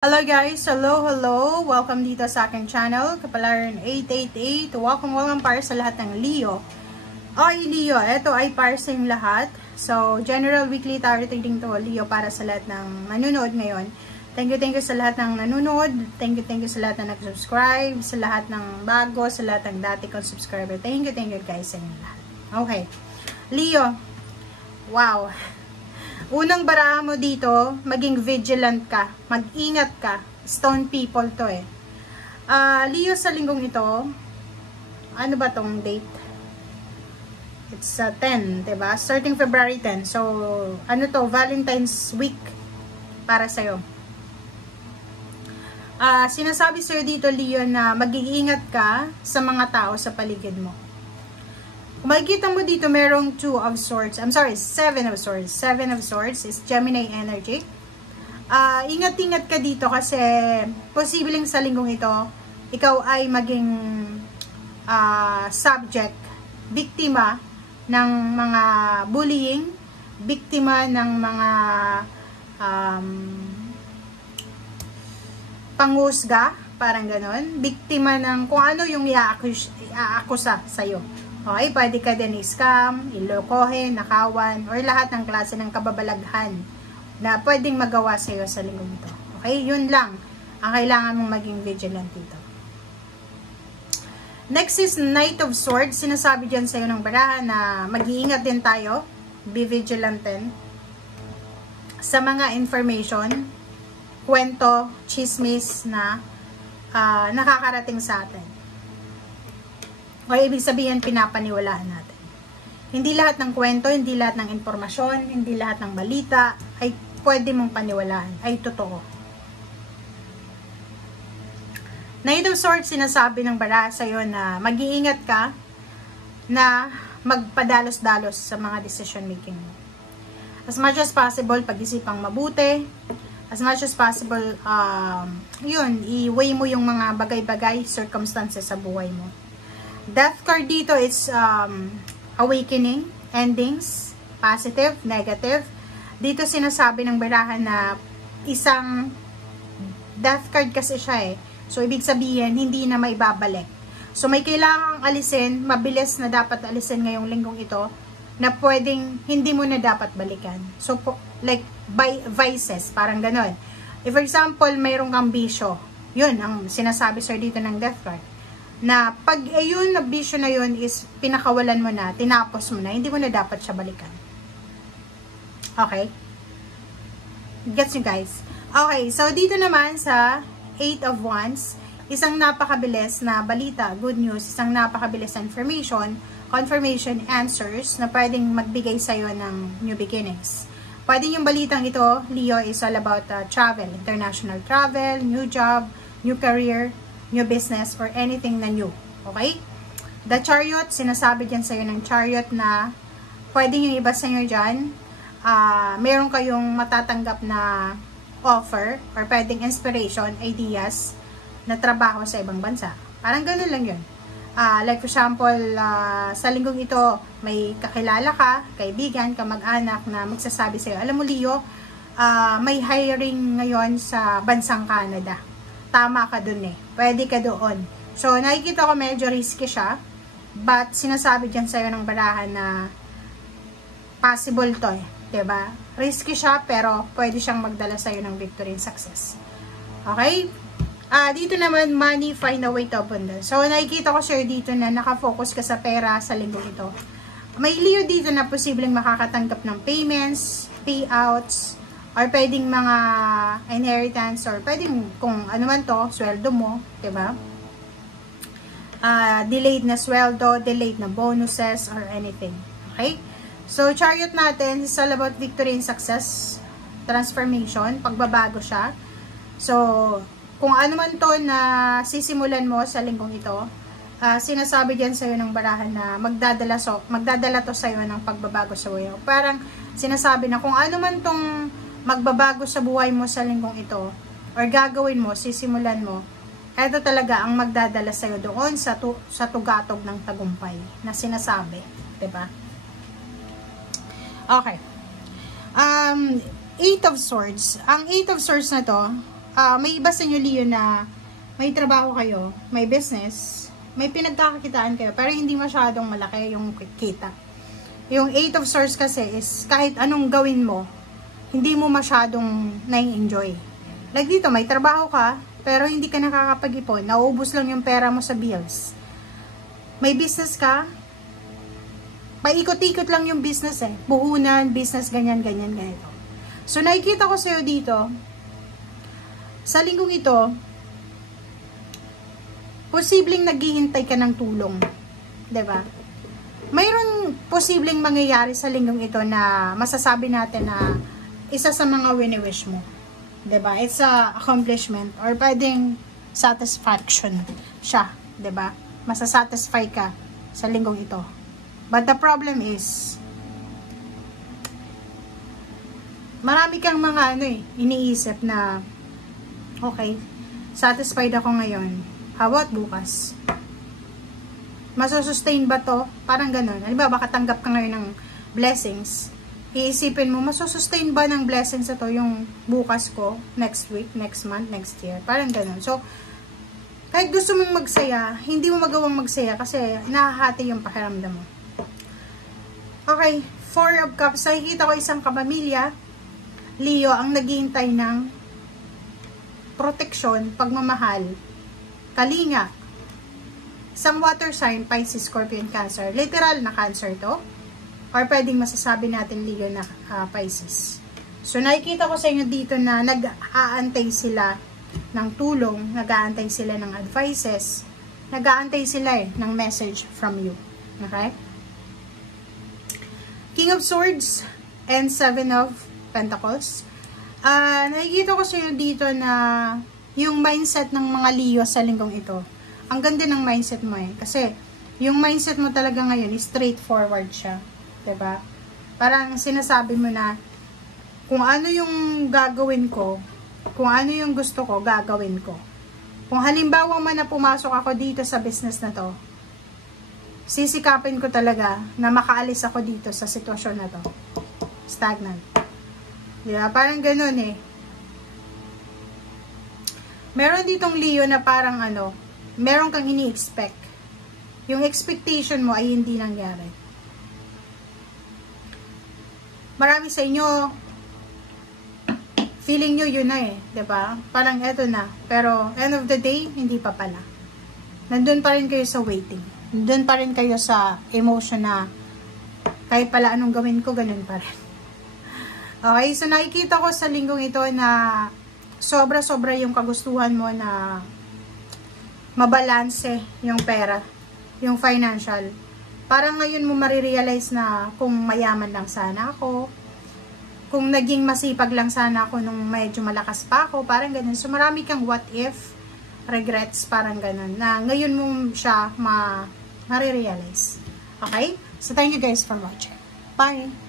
Hello guys! Hello! Welcome dito sa aking channel, Kapalaran 888. Welcome para sa lahat ng Leo. Leo, ito ay para sa yung lahat. So, general weekly tarot reading to, Leo, para sa lahat ng nanonood ngayon. Thank you sa lahat ng nanonood. Thank you sa lahat na nag-subscribe, sa lahat ng bago, sa lahat ng dati kong subscriber. Thank you guys sa inyo lahat. Okay. Leo, wow! Unang baraha mo dito, maging vigilant ka. Mag-ingat ka. Stone people to eh. Leo, sa linggong ito, ano ba tong date? It's 10, diba? Starting February 10. So, ano to? Valentine's week para sa'yo. Sinasabi sa'yo dito, Leo, na mag-iingat ka sa mga tao sa paligid mo. Kung makikita mo dito, merong 2 of swords. I'm sorry, 7 of swords. 7 of swords is Gemini energy. Ingat-ingat ka dito kasi posibleng sa linggong ito, ikaw ay maging subject, biktima ng mga bullying, biktima ng mga pangusga, parang ganon. Biktima ng kung ano yung i-aakusa sa'yo. Okay, pwede ka din i-scam, ilokohin, nakawan, or lahat ng klase ng kababalaghan na pwedeng magawa sa iyo sa linggong ito. Okay, yun lang ang kailangan mong maging vigilant dito. Next is Knight of Swords. Sinasabi dyan sa iyo ng baraha na mag-iingat din tayo, be vigilant din sa mga information, kwento, chismis na nakakarating sa atin. O ibig sabihin, pinapaniwalaan natin. Hindi lahat ng kwento, hindi lahat ng impormasyon, hindi lahat ng balita ay pwede mong paniwalaan, ay totoo. Knight of Swords, sinasabi ng baraha sa'yo na mag-iingat ka na magpadalos-dalos sa mga decision making mo. As much as possible, pag-isipang mabuti. As much as possible, i-weigh mo yung mga bagay-bagay, circumstances sa buhay mo. Death card dito is awakening, endings, positive, negative. Dito sinasabi ng barahan na isang death card kasi siya eh. So, ibig sabihin, hindi na maibabalik. So, may kailangang alisin, mabilis na dapat alisin ngayong linggong ito, na pwedeng hindi mo na dapat balikan. So, like, vices, parang ganon. If for example, mayroong kang bisyo, yun ang sinasabi sir dito ng death card. Na pag ayun na bisyo na yun is pinakawalan mo na, tinapos mo na, hindi mo na dapat siya balikan. Okay? Gets you guys? Okay, so dito naman sa 8 of Wands, isang napakabilis na balita, good news, isang napakabilis na information, confirmation, answers na pwedeng magbigay sa'yo ng new beginnings. Pwede yung balitang ito, Leo, is all about travel, international travel, new job, new career, new business, or anything na new. Okay? The Chariot, sinasabi dyan sa'yo ng Chariot na pwede yung iba sa'yo dyan. Meron kayong matatanggap na offer or pwedeng inspiration, ideas na trabaho sa ibang bansa. Parang ganun lang yun. Like for example, sa linggong ito, may kakilala ka, kaibigan, kamag-anak na magsasabi sa'yo, alam mo Leo, may hiring ngayon sa bansang Canada. Tama ka dun eh. Pwede ka doon. So, nakikita ko medyo risky siya. But, sinasabi dyan sa'yo ng barahan na possible to eh. Diba? Risky siya, pero pwede siyang magdala sa'yo ng victory and success. Okay? Dito naman, money, find a way to abundance. So, nakikita ko sir dito na nakafocus ka sa pera sa linggong ito. May Leo dito na posibleng makakatanggap ng payments, payouts, or pwedeng mga inheritance, or pwedeng kung ano man to, sweldo mo, diba? Delayed na sweldo, delayed na bonuses, or anything. Okay? So, Chariot natin is all about victory and success, transformation, pagbabago siya. So, kung ano man to na sisimulan mo sa linggong ito, sinasabi dyan sa'yo ng barahan na magdadala to sa'yo ng pagbabago sa buhay mo. Parang sinasabi na kung ano man tong magbabago sa buhay mo sa linggong ito, or gagawin mo, sisimulan mo, ito talaga ang magdadala sa'yo doon sa tugatog ng tagumpay na sinasabi. Diba? Okay. 8 of Swords. Ang 8 of Swords na to, may iba sa inyo, Leo, na may trabaho kayo, may business, may pinagkakakitaan kayo, pero hindi masyadong malaki yung kita. Yung 8 of Swords kasi is kahit anong gawin mo, hindi mo masyadong nai-enjoy. Like dito, may trabaho ka, pero hindi ka nakakapag-ipon. Nauubos lang yung pera mo sa bills. May business ka, paikot-ikot lang yung business eh. Puhunan, business, ganyan, ganyan, ganito. So, nakikita ko sa'yo dito, sa linggong ito, posibleng naghihintay ka ng tulong. Diba? Mayroon posibleng mangyayari sa linggong ito na masasabi natin na isa sa mga wini-wish mo. Diba? It's a accomplishment or pwedeng satisfaction siya. Diba? Masasatisfy ka sa linggong ito. But the problem is, marami kang mga iniisip na okay, satisfied ako ngayon. How about bukas? Masusustain ba to? Parang ganun. Halimbawa, baka tanggap ka ngayon ng blessings. Iisipin mo, masusustain ba ng blessings ito yung bukas ko, next week, next month, next year? Parang ganun. So, kahit gusto mong magsaya, hindi mo magawang magsaya kasi nahahati yung pakiramdam mo. Okay, 4 of Cups. Nakikita ko isang kapamilya, Leo, ang naghihintay ng proteksyon, pagmamahal, kalinga. Isang water sign, Pisces, Scorpion, Cancer. Literal na Cancer to. Or pwedeng masasabi natin Leo na Pisces. So, nakikita ko sa inyo dito na nag-aantay sila ng tulong, nag-aantay sila ng advices, nag-aantay sila ng message from you. Okay? King of Swords and 7 of Pentacles. Nakikita ko sa inyo dito na yung mindset ng mga Leo sa linggong ito. Ang ganda ng mindset mo eh. Kasi, yung mindset mo talaga ngayon is straightforward siya. Diba? Parang sinasabi mo na, kung ano yung gagawin ko, kung ano yung gusto ko, gagawin ko. Kung halimbawa man na pumasok ako dito sa business na to, sisikapin ko talaga na makaalis ako dito sa sitwasyon na to. Stagnant. Diba? Parang ganun eh. Meron ditong Leo na parang meron kang ini-expect. Yung expectation mo ay hindi nangyari. Marami sa inyo, feeling nyo yun na eh. Diba? Parang eto na. Pero end of the day, hindi pa pala. Nandun pa rin kayo sa waiting. Nandun pa rin kayo sa emotion na kahit pala anong gawin ko, ganun pa rin. Okay, so nakikita ko sa linggong ito na sobra-sobra yung kagustuhan mo na mabalanse yung pera, yung financial. Parang ngayon mo marirealize na kung mayaman lang sana ako, kung naging masipag lang sana ako nung medyo malakas pa ako, parang ganun. So marami kang what if, regrets, parang ganun, na ngayon mo siya marirealize. Okay? So thank you guys for watching. Bye!